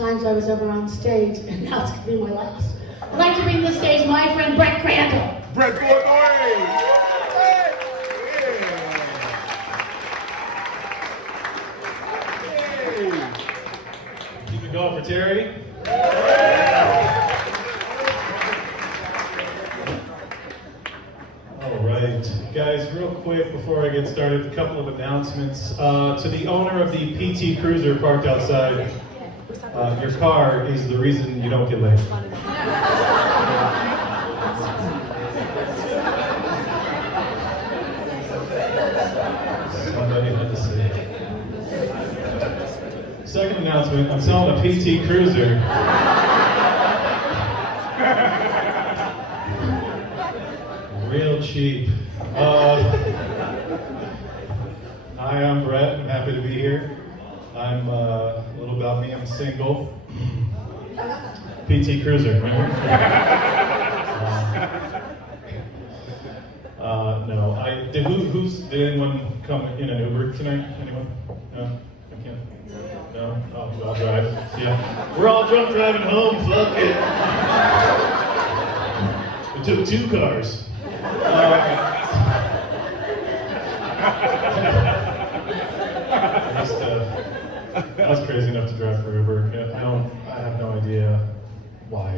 times I was ever on stage, and now it's going to be my last. I'd like to bring to the stage my friend Brett Crandall. Brett, boy, Keep it going for Terry. All right, guys, real quick before I get started, a couple of announcements. To the owner of the PT Cruiser parked outside, your car is the reason you don't get late. Somebody had to say it. Second announcement, I'm selling a PT Cruiser. Real cheap. Hi, I'm Brett. I'm happy to be here. I'm a little about me. I'm single. PT Cruiser, remember? No. Did anyone come in an Uber tonight? Anyone? No? I can't. No? Oh, I'll drive. Yeah. We're all drunk driving home. Fuck it. We took 2 cars. I was crazy enough to drive for Uber. I have no idea why.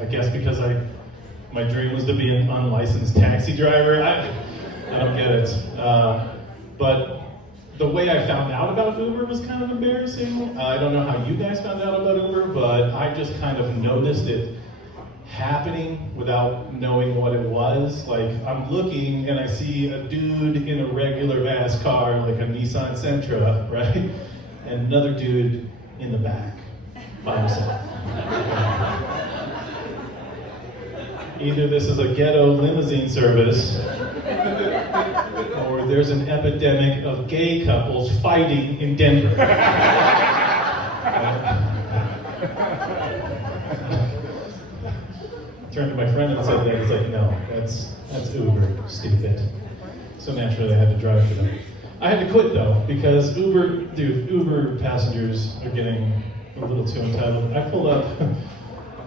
I guess because my dream was to be an unlicensed taxi driver. I don't get it. But the way I found out about Uber was kind of embarrassing. I don't know how you guys found out about Uber, but I just kind of noticed it happening without knowing what it was. Like, I'm looking and I see a dude in a regular ass car, like a Nissan Sentra, right? And another dude in the back by himself. Either this is a ghetto limousine service, or there's an epidemic of gay couples fighting in Denver. Turned to my friend and said that. He's like, no, that's Uber, stupid. So naturally I had to drive for them. I had to quit though, because Uber passengers are getting a little too entitled. I pulled up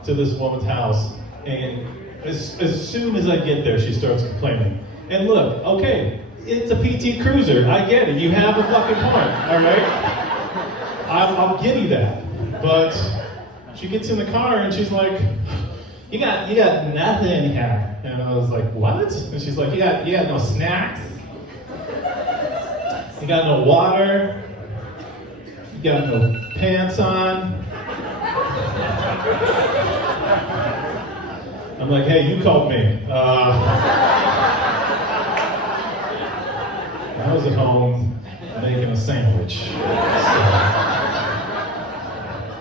to this woman's house, and as soon as I get there, she starts complaining. And look, okay, it's a PT Cruiser. I get it. You have a fucking point, all right? I'll give you that. But she gets in the car and she's like, you got nothing here. And I was like, what? And she's like, you got no snacks? You got no water? You got no pants on? I'm like, hey, you called me. I was at home making a sandwich.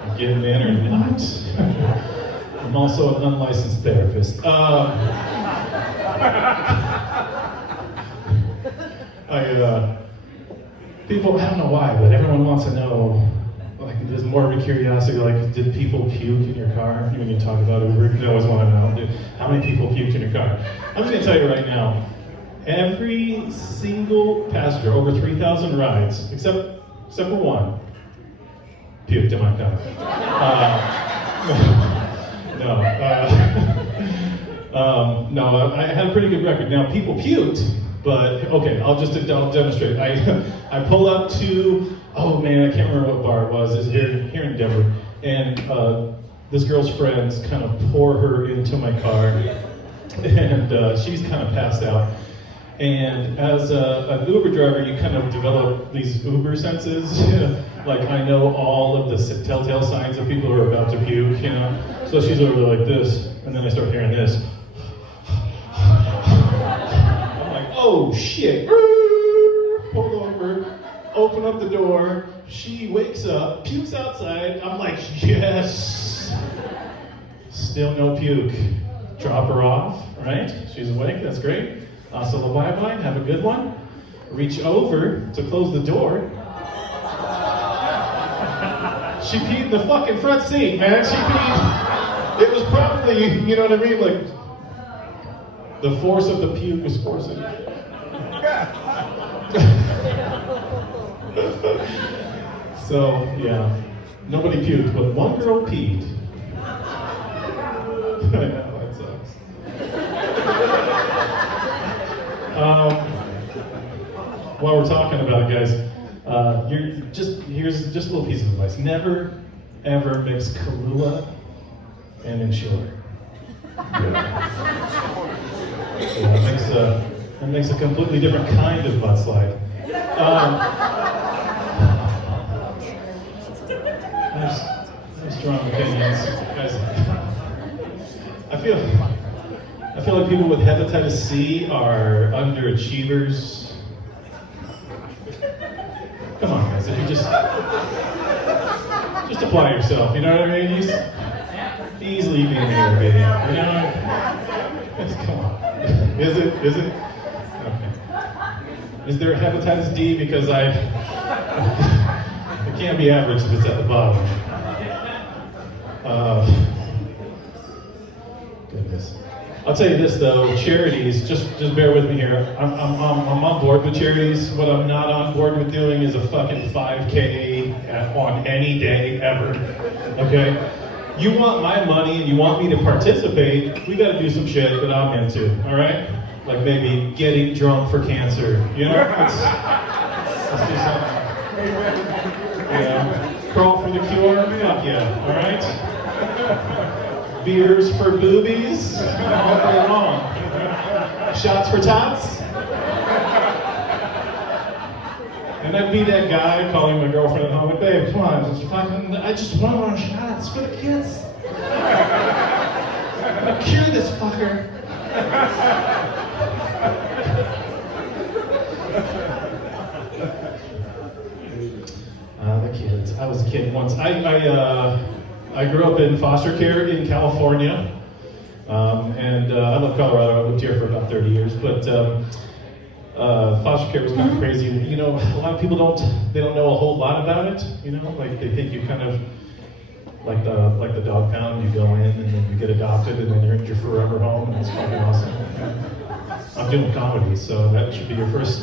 So, getting in or not? I'm also an unlicensed therapist. People, I don't know why, but everyone wants to know, like, there's more of a curiosity, like, did people puke in your car? When you talk about Uber, you always want to know, how many people puked in your car? I'm just going to tell you right now, every single passenger, over 3,000 rides, except for one, puked in my car. No, I had a pretty good record. Now, people puked, but okay, I'll demonstrate. I pull up to, oh man, I can't remember what bar it was. It's here in Denver, and this girl's friends kind of pour her into my car, and she's kind of passed out. And as an Uber driver, you kind of develop these Uber senses. Like, I know all of the telltale signs of people who are about to puke, you know? So she's over there like this, and then I start hearing this. I'm like, oh shit. Pull over, open up the door, she wakes up, pukes outside. I'm like, yes. Still no puke. Drop her off, right? She's awake, that's great. So bye-bye, have a good one. Reach over to close the door. She peed in the fucking front seat, man. She peed. It was probably, you know what I mean? Like, the force of the puke was forcing it. So, yeah. Nobody puked, but one girl peed. I know, that sucks. While we're talking about it, guys, here's just a little piece of advice. Never, ever mix Kahlua and Ensure. That makes a completely different kind of butt slide. There's strong opinions, guys. I feel like people with hepatitis C are underachievers. Come on, guys, if you just apply yourself, you know what I mean? Easily being irritating, you know? Come on. Is it? Okay. Is there hepatitis D? Because it can't be average if it's at the bottom. Goodness. I'll tell you this though, charities, just bear with me here. I'm on board with charities. What I'm not on board with doing is a fucking 5K on any day ever. Okay? You want my money and you want me to participate, we gotta do some shit that I'm into, alright? Like maybe getting drunk for cancer, you know? Let's do something. You know? Crawl for the cure? Fuck yeah, alright? Beers for boobies? All day long. Shots for tots? And I'd be that guy calling my girlfriend at home, like, babe, come on, I just want more shots for the kids. Cure this fucker. The kids. I was a kid once. I grew up in foster care in California, and I love Colorado. I lived here for about 30 years, but foster care was kind of crazy. You know, a lot of people don't know a whole lot about it. You know, like they think you kind of like the dog pound. You go in and then you get adopted, and then you're in your forever home, and it's fucking awesome. I'm doing comedy, so that should be your first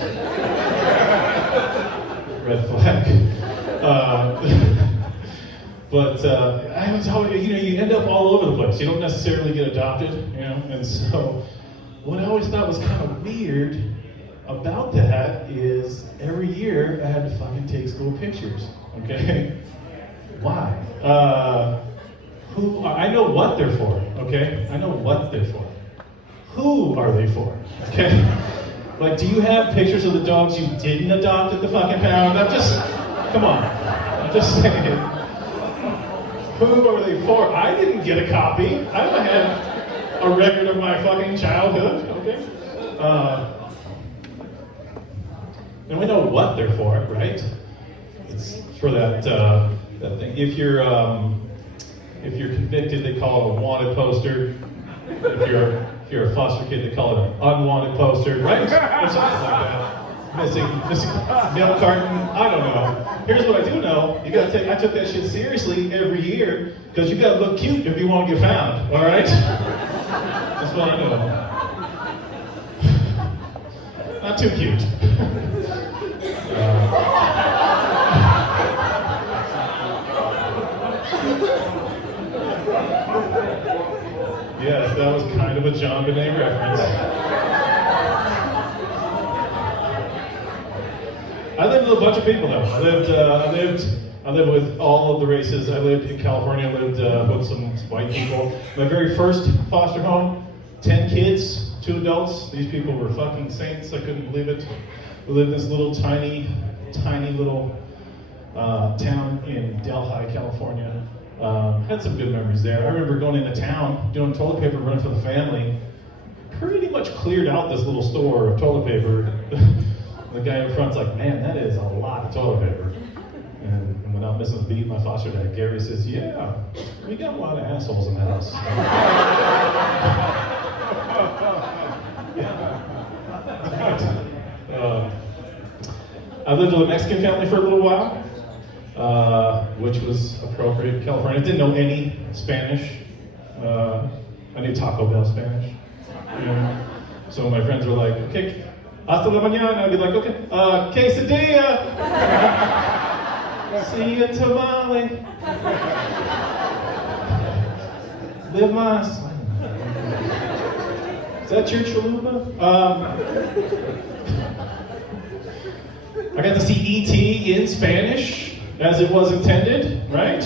red flag. But I was always, you end up all over the place. You don't necessarily get adopted, you know. And so, what I always thought was kind of weird about that is every year I had to fucking take school pictures. Okay, why? I know what they're for. Okay, I know what they're for. Who are they for? Okay, like, do you have pictures of the dogs you didn't adopt at the fucking pound? Come on. I'm just saying. Who are they for? I didn't get a copy. I don't have a record of my fucking childhood, okay? And we know what they're for, right? It's for that thing. If you're convicted, they call it a wanted poster. If you're a foster kid, they call it an unwanted poster, right? Or something like that. Missing milk carton. I don't know. Here's what I do know. I took that shit seriously every year because you gotta look cute if you want to get found. All right? That's what I know. Not too cute. Yes, that was kind of a John Bonet reference. I lived with a bunch of people though. I lived with all of the races. I lived in California. I lived with some white people. My very first foster home, 10 kids, 2 adults. These people were fucking saints. I couldn't believe it. We lived in this little tiny little town in Delhi, California. Had some good memories there. I remember going into town, doing toilet paper run for the family. Pretty much cleared out this little store of toilet paper. The guy in front's like, man, that is a lot of toilet paper. And when I'm missing a beat, my foster dad, Gary, says, yeah, we got a lot of assholes in the house. I lived with a Mexican family for a little while, which was appropriate in California. I didn't know any Spanish. I knew Taco Bell Spanish. You know? So my friends were like, okay, hasta la mañana. I'd be like, okay, quesadilla. See you tamale. Live my. Is that your chalupa? I got to see E.T. in Spanish, as it was intended, right?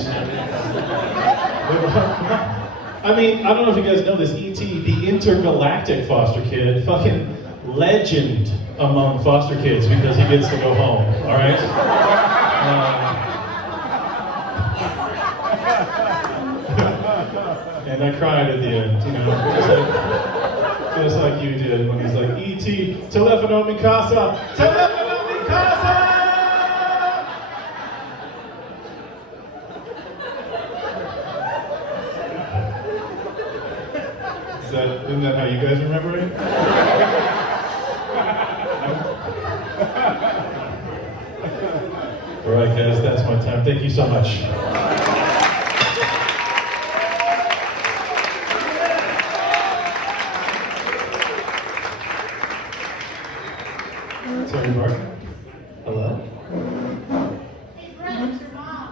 I mean, I don't know if you guys know this, E.T., the intergalactic foster kid, fucking legend among foster kids because he gets to go home, all right? And I cried at the end, you know, just like you did when he's like, E.T., telefono mi casa, telefono mi casa! Isn't that how you guys remember it? All right, guys, that's my time. Thank you so much. Terry Martin. Hello. Hey, Brett, it's your mom.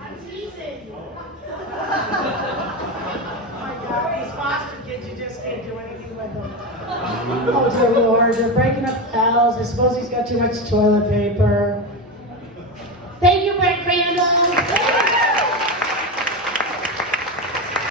I'm teasing. These foster kids, you just can't do anything with them. Oh, dear Lord, they're breaking up the house. I suppose he's got too much toilet paper.